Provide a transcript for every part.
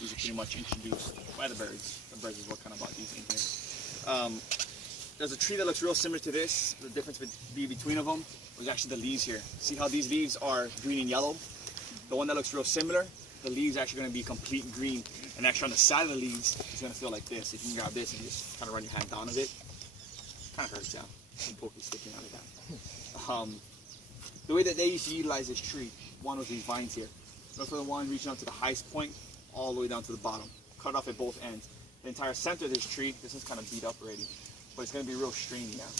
These are pretty much introduced by the birds. The birds is what kind of brought these in here. There's a tree that looks real similar to this. The difference between them was actually the leaves here. See how these leaves are green and yellow? The one that looks real similar, the leaves are actually going to be complete green. And actually on the side of the leaves, it's going to feel like this. If you can grab this and just kind of run your hand down a bit, kind of hurts, yeah. Some pokey sticking out of that. The way that they used to utilize this tree, one was these vines here. Look for the one reaching out to the highest point, all the way down to the bottom. Cut off at both ends. The entire center of this tree, this is kind of beat up already, but it's going to be real stringy now.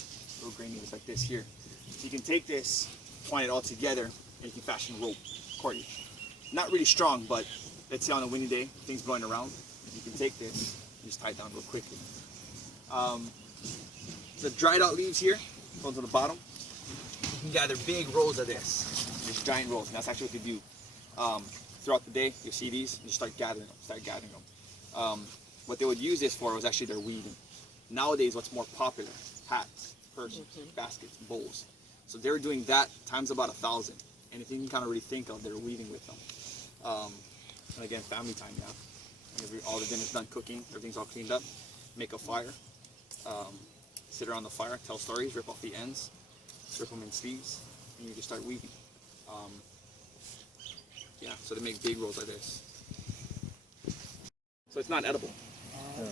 Real grainy, just like this here. So you can take this, twine it all together, and you can fashion rope, cordage. Not really strong, but let's say on a windy day, things blowing around, you can take this and just tie it down real quickly. The dried out leaves here, go to the bottom, you can gather big rolls of this. These giant rolls, and that's actually what they do. Throughout the day, you see these, and you start gathering them, what they would use this for was actually their weaving. Nowadays, what's more popular? Hats, purses, baskets, bowls. So they were doing that times about 1,000. Anything you can kind of really think of, they were weaving with them. And again, family time now. All the dinner's done cooking, everything's all cleaned up. Make a fire, sit around the fire, tell stories, rip off the ends, rip them in sleeves, and you can start weaving. Yeah, so they make big rolls like this. So it's not edible.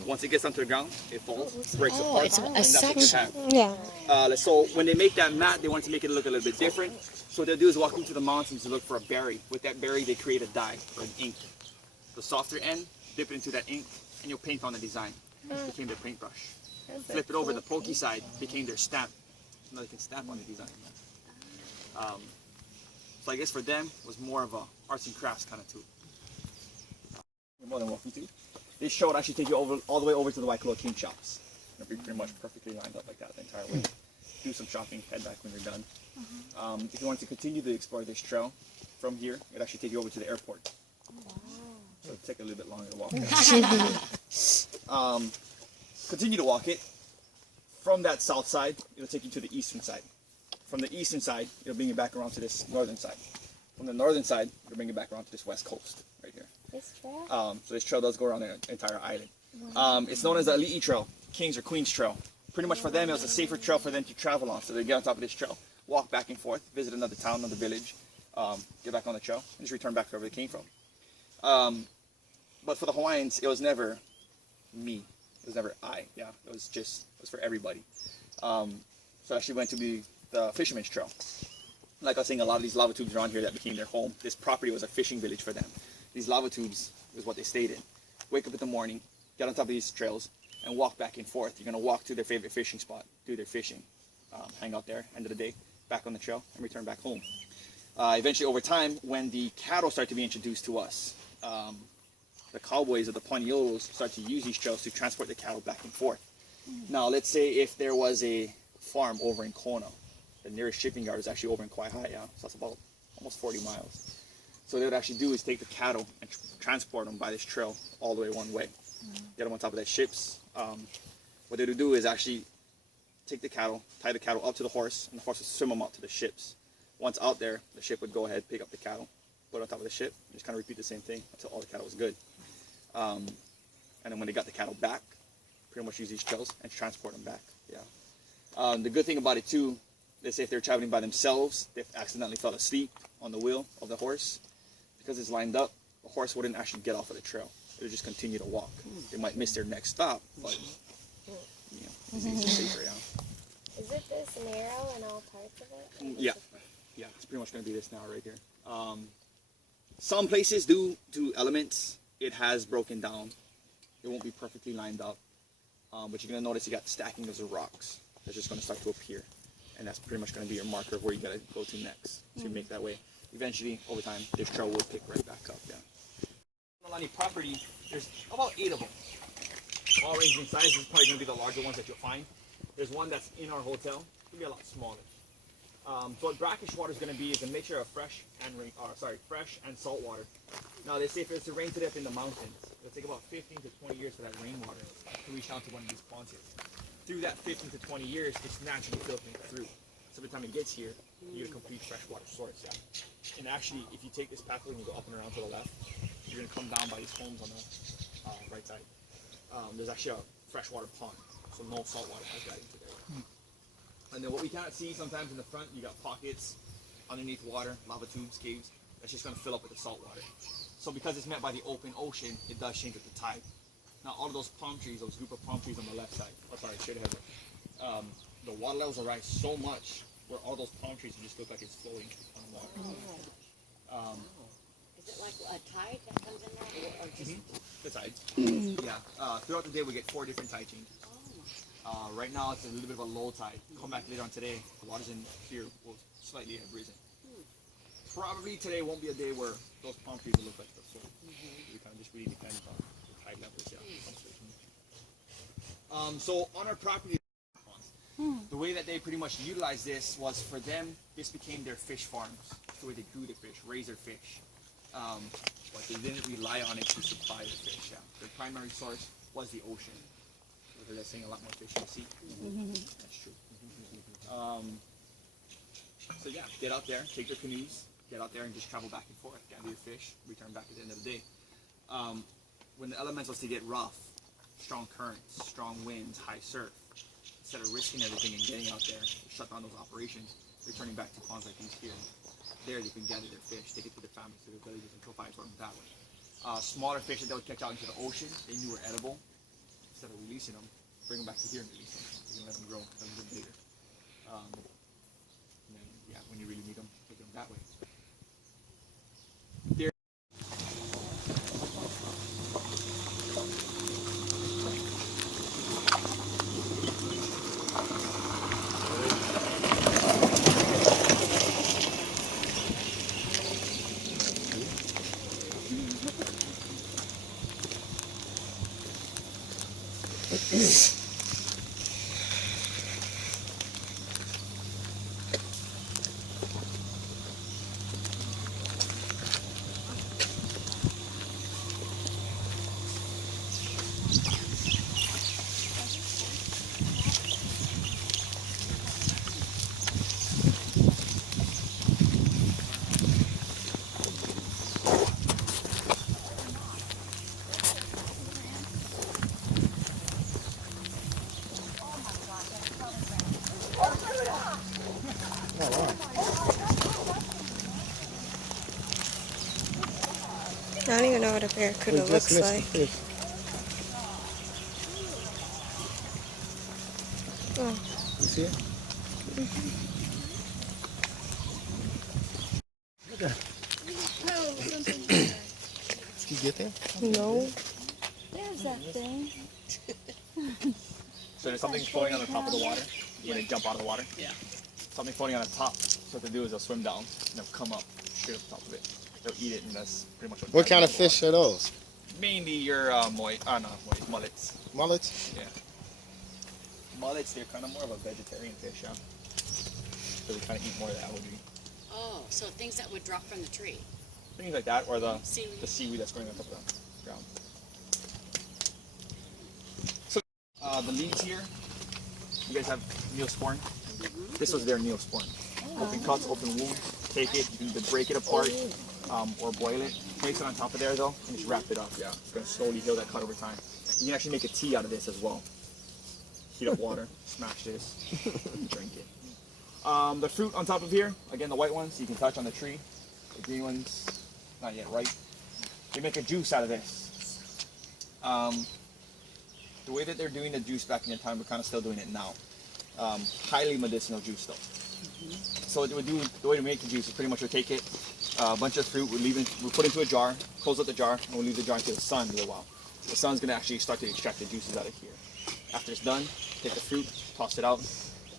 Once it gets onto the ground, it falls, breaks apart. It's and a that's what you section. have. Yeah. So when they make that mat, they want to make it look a little bit different. So what they'll do is walk into the mountains to look for a berry. With that berry, they create a dye or an ink. The softer end, dip it into that ink, and you'll paint on the design. It became their paintbrush. Flip it over, the pokey side became their stamp. Now they can stamp on the design. So I guess for them, it was more of a arts and crafts kind of tool. You're more than welcome to. This show would actually take you all the way over to the Waikoloa King shops. It'll be pretty much perfectly lined up like that the entire way. Do some shopping, head back when you're done. If you want to continue to explore this trail from here, it'll actually take you over to the airport. So it'll take a little bit longer to walk there. Continue to walk it. From that south side, it'll take you to the eastern side. From the eastern side, it'll bring you back around to this northern side. From the northern side, it'll bring you back around to this west coast right here. This trail? So this trail does go around the entire island. It's known as the Ali'i Trail, King's or Queen's Trail. Pretty much for them, it was a safer trail for them to travel on. So they get on top of this trail, walk back and forth, visit another town, another village, get back on the trail, and just return back wherever they came from. But for the Hawaiians, it was never me. It was never I. Yeah, it was for everybody. So it actually went to be the fisherman's trail. Like I was saying, a lot of these lava tubes around here that became their home. This property was a fishing village for them. These lava tubes is what they stayed in. Wake up in the morning, get on top of these trails, and walk back and forth. You're going to walk to their favorite fishing spot, do their fishing, hang out there, end of the day, back on the trail, and return back home. Eventually, over time, when the cattle start to be introduced to us, the cowboys or the Paniolos start to use these trails to transport the cattle back and forth. Now, let's say if there was a farm over in Kona, the nearest shipping yard is actually over in Kaihaia, so that's about almost 40 miles. So what they would actually do is take the cattle and transport them by this trail all the way one way. Get them on top of their ships. What they would do is actually take the cattle, tie the cattle up to the horse, and the horse would swim them out to the ships. Once out there, the ship would go ahead, pick up the cattle, put it on top of the ship, and just kind of repeat the same thing until all the cattle was good. And then when they got the cattle back, pretty much use these trails and transport them back. Yeah. The good thing about it too, let's say if they're traveling by themselves, they accidentally fell asleep on the wheel of the horse, because it's lined up, the horse wouldn't actually get off of the trail. It would just continue to walk. They might miss their next stop, but you know, it's easier, safer, yeah. Is it this narrow in all parts of it? Yeah, yeah, it's pretty much going to be this now right here. Some places do elements. It has broken down. It won't be perfectly lined up, but you're going to notice you got the stacking of the rocks. That's just going to start to appear, and that's pretty much going to be your marker of where you got to go to next. So you make that way. Eventually, over time, this trail will pick right back up. Yeah. On the property, there's about 8 of them. All ranging in size. This is probably going to be the larger ones that you'll find. There's one that's in our hotel. It's going to be a lot smaller. So what brackish water is going to be is a mixture of fresh and salt water. Now they say if it's to rain today up in the mountains, it'll take about 15 to 20 years for that rainwater to reach down to one of these ponds here. Through that 15 to 20 years, it's naturally filtering through. So by the time it gets here, you get a complete freshwater source. Yeah. And actually, if you take this pathway and you go up and around to the left, you're gonna come down by these homes on the right side. There's actually a freshwater pond, so no salt water has got into there. And then what we cannot see sometimes in the front, you got pockets underneath water, lava tubes, caves. That's just gonna fill up with the salt water. So because it's met by the open ocean, it does change with the tide. Now all of those palm trees, those group of palm trees on the left side, straight ahead, the water levels will rise so much where all those palm trees just look like it's flowing on the water. Is it like a tide that comes in there, or just? The tides. Yeah. Throughout the day we get 4 different tide changes. Right now it's a little bit of a low tide. Come back later on today, the waters in here will slightly have risen. Probably today won't be a day where those palm trees will look like they're full. It kind of just really depends on the tide levels. Yeah. So on our property, the way that they pretty much utilized this was for them, this became their fish farms. The way they grew the fish, raised their fish. But they didn't rely on it to supply the fish. Yeah. Their primary source was the ocean. They're seeing a lot more fish in the sea. That's true. So yeah, get out there, take your canoes, get out there and just travel back and forth, gather your fish, return back at the end of the day. When the elementals to get rough, strong currents, strong winds, high surf, instead of risking everything and getting out there, shut down those operations, returning back to ponds like these here. There they can gather their fish, take it to their families, to their villages, and provide for them that way. Smaller fish that they would catch out into the ocean, they knew were edible. Instead of releasing them, bring them back to here and release them. You can let them grow, let them live later. And then, yeah, when you really need them, take them that way. There. I don't even know what a barracuda looks like. Oh. You see it? Did you get there? No. There's that thing. So there's something floating on the top of the water when they jump out of the water. Yeah. Something floating on the top. So what they do is they'll swim down and they'll come up straight up the top of it. They'll eat it, and that's pretty much What kind of fish are those? Mainly your mullets. Mullets? Yeah. Mullets, they're kind of more of a vegetarian fish, yeah. So they kind of eat more of the algae. Oh, so things that would drop from the tree. Things like that, or the Seaweed. seaweed that's growing on top of the ground. So the leaves here, you guys have neosporin. This was their neosporin. Open cuts, open wounds. Take it, you can either break it apart or boil it. Place it on top of there though, and just wrap it up. Yeah, it's gonna slowly heal that cut over time. You can actually make a tea out of this as well. Heat up water, smash this, drink it. The fruit on top of here, again the white ones you can touch on the tree. The green ones, not yet ripe. They make a juice out of this. The way that they're doing the juice back in the time, we're kind of still doing it now. Highly medicinal juice though. So what we do, the way to make the juice is pretty much we'll take it, a bunch of fruit, we'll put it into a jar, close up the jar, and we'll leave the jar into the sun a little while. The sun's going to actually start to extract the juices out of here. After it's done, take the fruit, toss it out,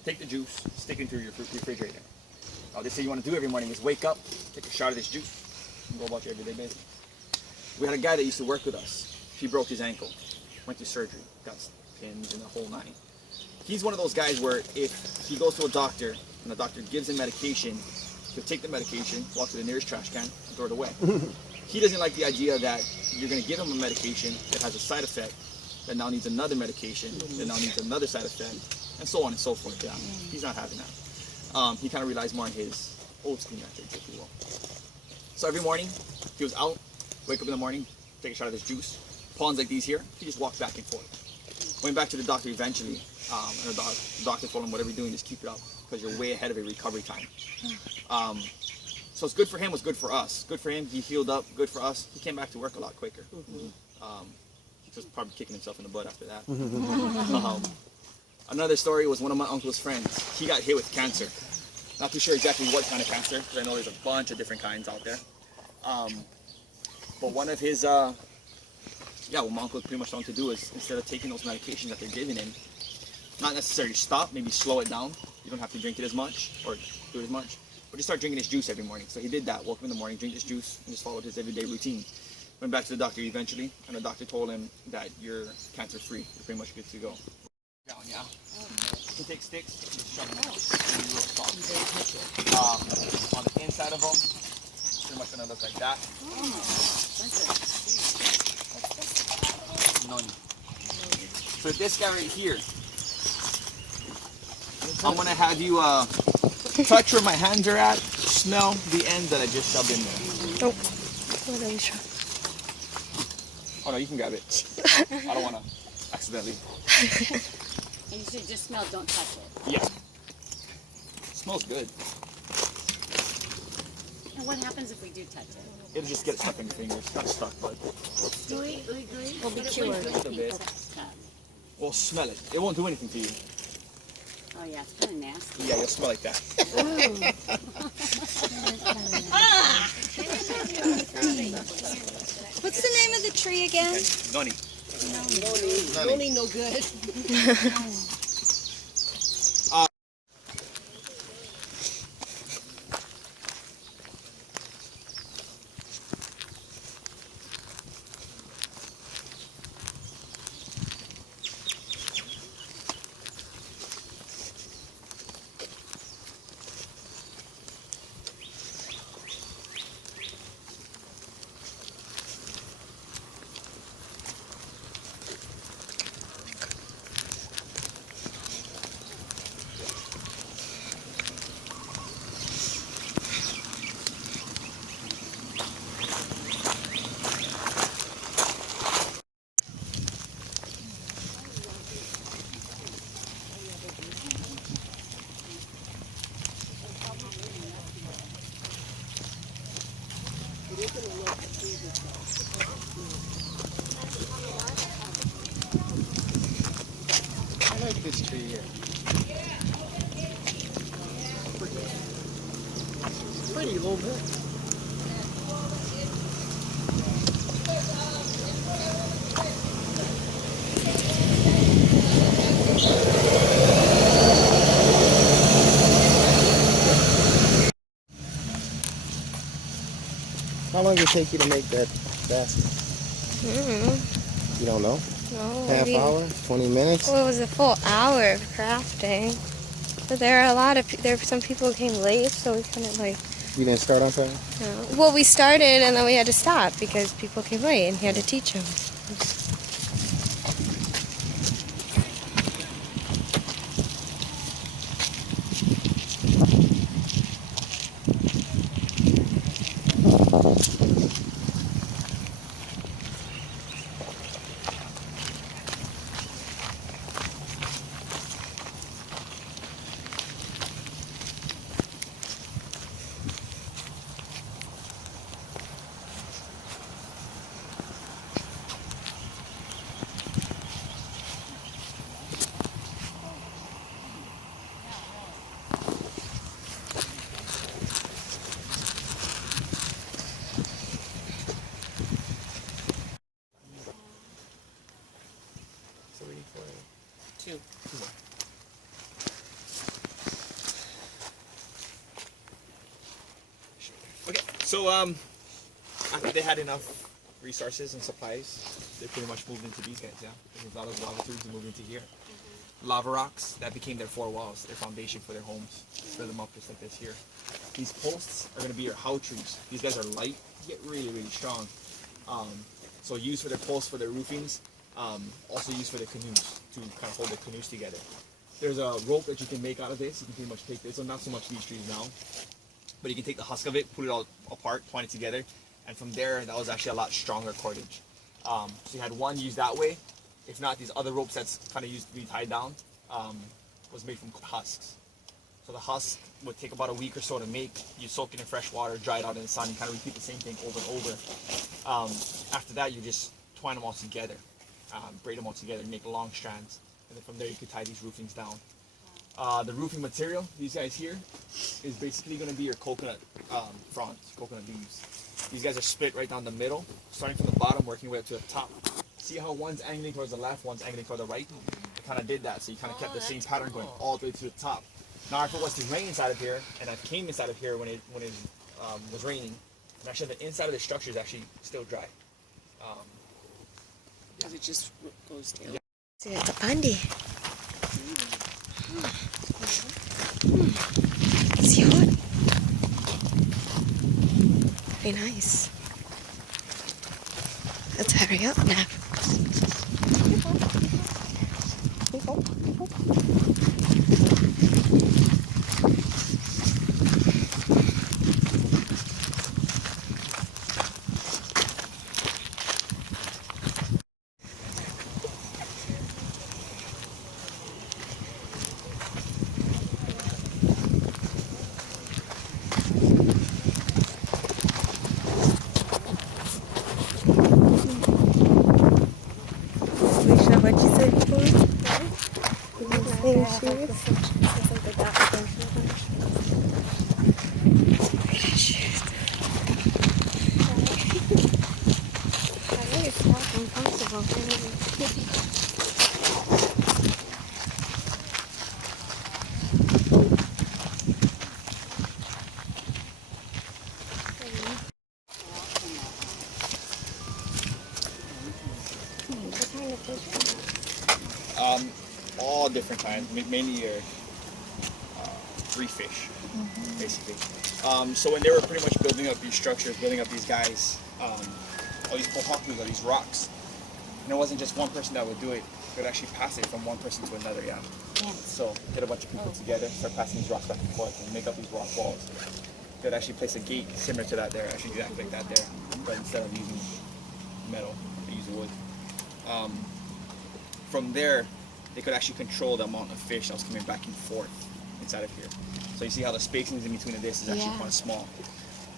take the juice, stick it into your refrigerator. Now this thing you want to do every morning is wake up, take a shot of this juice, and go about your everyday business. We had a guy that used to work with us. He broke his ankle, went to surgery, got pins and the whole nine. He's one of those guys where if he goes to a doctor and the doctor gives him medication, he'll take the medication, walk to the nearest trash can, and throw it away. He doesn't like the idea that you're going to give him a medication that has a side effect, that now needs another medication, that now needs another side effect, and so on and so forth. Yeah, he's not having that. He kind of relies more on his old school methods, if you will. So every morning, he was out, Wake up in the morning, take a shot of this juice. Pawns like these here, he just walked back and forth. Went back to the doctor eventually, and the doctor told him, whatever you're doing, just keep it up, because you're way ahead of a recovery time. So it's good for him, was good for us. Good for him, he healed up, good for us. He came back to work a lot quicker. He was probably kicking himself in the butt after that. Another story was one of my uncle's friends. He got hit with cancer. Not too sure exactly what kind of cancer, because I know there's a bunch of different kinds out there. But one of his, what my uncle pretty much wanted to do is, instead of taking those medications that they're giving him, not necessarily stop, maybe slow it down. You don't have to drink it as much, or do it as much, but just start drinking his juice every morning. So he did that, woke up in the morning, drink his juice, and just followed his everyday routine. Went back to the doctor eventually, and the doctor told him that you're cancer-free. You're pretty much good to go. Down, yeah. You can take sticks, just shove them in, and you will stop. On the inside of them, pretty much gonna look like that. Noni. So this guy right here, I'm gonna have you touch where my hands are at, smell the end that I just shoved in there. Nope. What are you trying? Oh no, you can grab it. I don't wanna accidentally. And you should just smell, don't touch it. Yeah. Smells good. And what happens if we do touch it? It'll just get stuck in your fingers. Not stuck, but We'll be cured. a bit. Well, smell it. It won't do anything to you. Oh yeah, it's kind of nasty. Yeah, you'll smell like that. What's the name of the tree again? Noni. Only no good. I like this tree here. Pretty a little bit. How long did it take you to make that basket? You don't know? No. Half hour? 20 minutes? Well, it was a full hour of crafting. But there are a lot of there. Some people came late, so we couldn't like. You didn't start on time? No. Well, we started and then we had to stop because people came late and he had to teach them. Two. Okay, so after they had enough resources and supplies, they pretty much moved into these guys, yeah. There's a lot of lava tubes and moved into here. Lava rocks, that became their four walls, their foundation for their homes. Fill them up just like this here. These posts are going to be your how trees. These guys are light, yet really, really strong. So used for their posts, for their roofings, also used for the canoes, to kind of hold the canoes together. There's a rope that you can make out of this. You can pretty much take this, so not so much these trees now, but you can take the husk of it, put it all apart, twine it together, and from there that was actually a lot stronger cordage. So you had one used that way. If not, these other ropes that's kind of used to be tied down was made from husks. So the husk would take about a week or so to make. You soak it in fresh water, dry it out in the sun, you kind of repeat the same thing over and over. After that, you just twine them all together, braid them all together, make long strands, and then from there you could tie these roofings down. The roofing material, these guys here, is basically going to be your coconut fronds, coconut leaves. These guys are split right down the middle, starting from the bottom, working way up to the top. See how one's angling towards the left, one's angling toward the right? I kind of did that, so you kind of kept the same pattern going all the way to the top. Now, if it was to rain inside of here, and I came inside of here when it was raining, and actually the inside of the structure is actually still dry. Because it just goes down. Yeah. See, it's a pandi. See hot? Very nice. Let's hurry up now. Alisha, what'd you say before? Same shoes? Shoes. I really felt uncomfortable. All different kinds, mainly your reef fish, basically. So when they were pretty much building up these structures, building up these guys, all these pohakus, all these rocks, and it wasn't just one person that would do it. They would actually pass it from one person to another, yeah. So get a bunch of people together, start passing these rocks back and forth, and make up these rock walls. They'd actually place a gate similar to that there, actually exactly like that there, but instead of using metal, they use wood. From there, they could actually control the amount of fish that was coming back and forth inside of here. So you see how the spacings in between of this is actually quite small.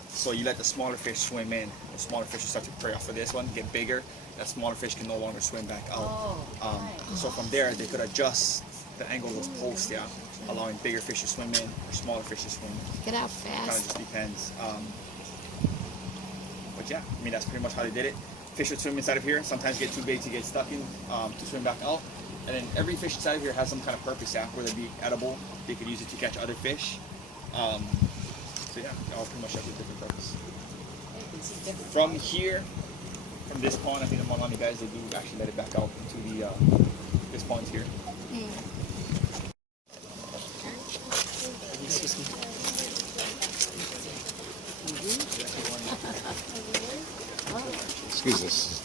So you let the smaller fish swim in. The smaller fish will start to prey off of this one, get bigger. That smaller fish can no longer swim back out. So from there, they could adjust the angle of those posts, yeah, allowing bigger fish to swim in or smaller fish to swim. Get out Kind of fast. just depends. But yeah, I mean that's pretty much how they did it. Fish would swim inside of here. Sometimes get too big to get stuck in to swim back out. And then every fish inside of here has some kind of purpose, yeah, whether it be edible, they could use it to catch other fish. So yeah, they all pretty much have a different purpose. From here, from this pond, I think the Malani guys, they do actually let it back out into the this pond here. Excuse us.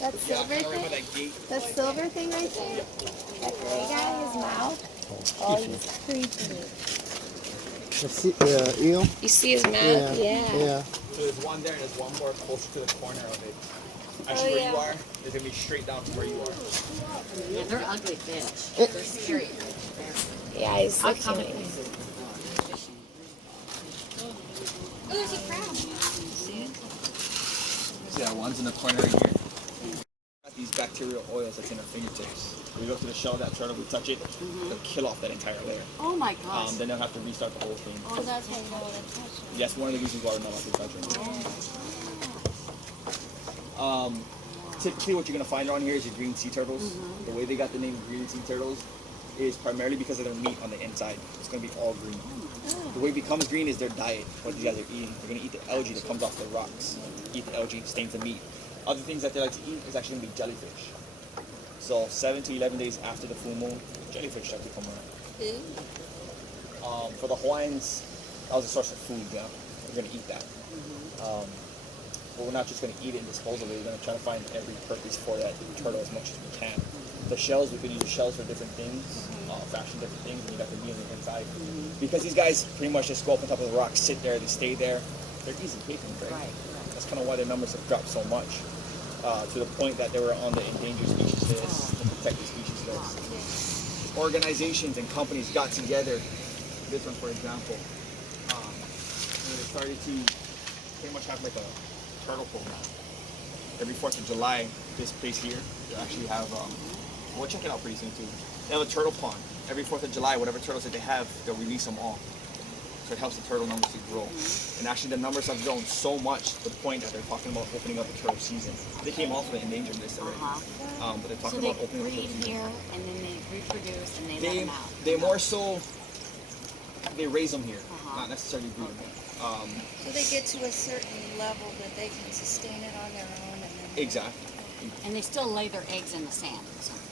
That silver thing? That silver thing right there? That gray guy, his mouth? Oh, he's creepy. Eel? You see his mouth? Yeah. So there's one there and there's one more closer to the corner of it. Actually, where you are, it's going to be straight down from where you are. Yeah, they're ugly fish. They're scary. Yeah, he's so cute. Oh, there's a crab. See that one's in the corner right here? Got these bacterial oils that's in our fingertips. We go to the shell of that turtle, we touch it, they'll kill off that entire layer. Oh my gosh. Then they'll have to restart the whole thing. Oh, that's how you know what I touched. That's one of the reasons why we're not allowed to touch it. Typically what you're going to find around here is your green sea turtles. The way they got the name green sea turtles is primarily because of their meat on the inside. It's going to be all green. The way it becomes green is their diet, what these guys are eating. They're going to eat the algae that comes off the rocks. Eat the algae, stains the meat. Other things that they like to eat is actually going to be jellyfish. So 7 to 11 days after the full moon, jellyfish start to come around. For the Hawaiians, that was a source of food, yeah. They're going to eat that. we're not just going to eat it and dispose of it. We're going to try to find every purpose for that turtle as much as we can. The shells, we could use the shells for different things, fashion different things, and you got the meat on the inside. Because these guys pretty much just go up on top of the rock, sit there, they stay there. They're easy pickings, right? That's kind of why their numbers have dropped so much, to the point that they were on the endangered species list, the protected species list. Organizations and companies got together. This one, for example, they started to pretty much have like a turtle program. Every 4th of July, this place here, they actually have, we'll check it out pretty soon too. They have a turtle pond. Every 4th of July, whatever turtles that they have, they'll release them all. So it helps the turtle numbers to grow. And actually the numbers have grown so much to the point that they're talking about opening up the turtle season. They came off the endangered list already. But they're talking about opening up the turtle season. Here, and then they reproduce and they let them out. They more so, they raise them here, not necessarily breed them. So they get to a certain level that they can sustain it on their own, and then Exactly. And they still lay their eggs in the sand.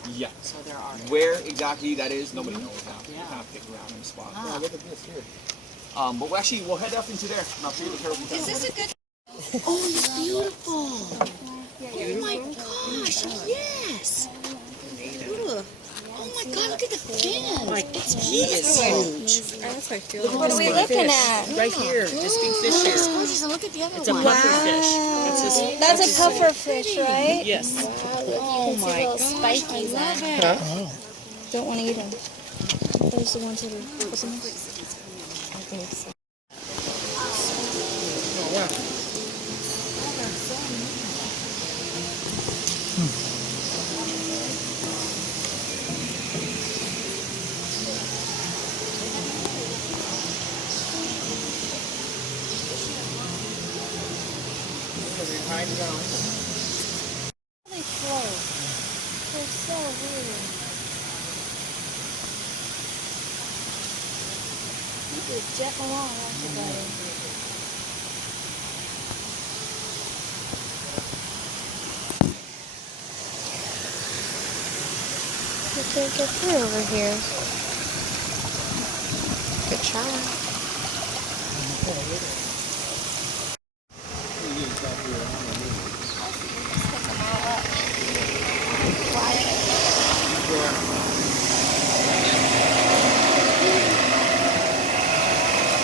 Yeah. So there are. Where exactly that is, nobody knows now. Yeah. You kind of pick around in the spot. Ah. Yeah, look at this here. But we'll head up into there, and I'll show you the turtle. is this a good? Oh, it's beautiful. Oh my gosh, yes. Look. Oh my god, look at the fin. He is huge. That's my feel. What are we looking at? Right here, this big fish Oh, here. it's gorgeous. And look at the other It's a one. puffer fish. That's a puffer fish, right? Yes. Oh my gosh, spiky I love it. Don't want to eat them. Those are the ones that are poisonous. I think so. They float. They're so weird. You could jet along everybody. You can't get through over here. Good try.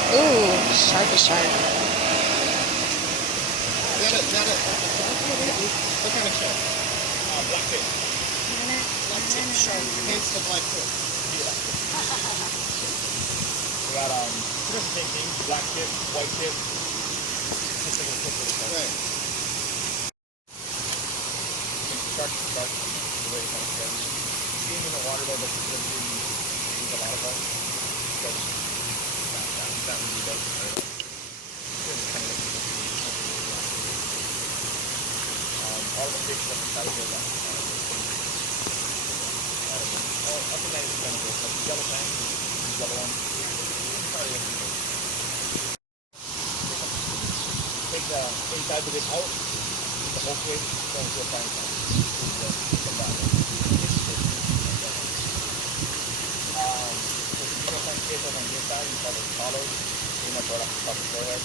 Ooh, shark is shark. What kind of shark? Blackfin. Black-tip shark. It's the black-tip. Yeah. We got pretty much the same thing. Black tip, white tip. Just like a tip of the shark. Right. Shark to shark. The way it kind of goes. Being in the water though, but it doesn't really use a lot of us. Because that really does hurt us. It's kind of like all the fish that we try to build up. Up to 90% of it. Like the yellow tank, the yellow one. Sorry, take the inside of it out, take the whole fish, go into a frying pan. The fish on the inside, you call it collar, pretty much right off the top of the forehead.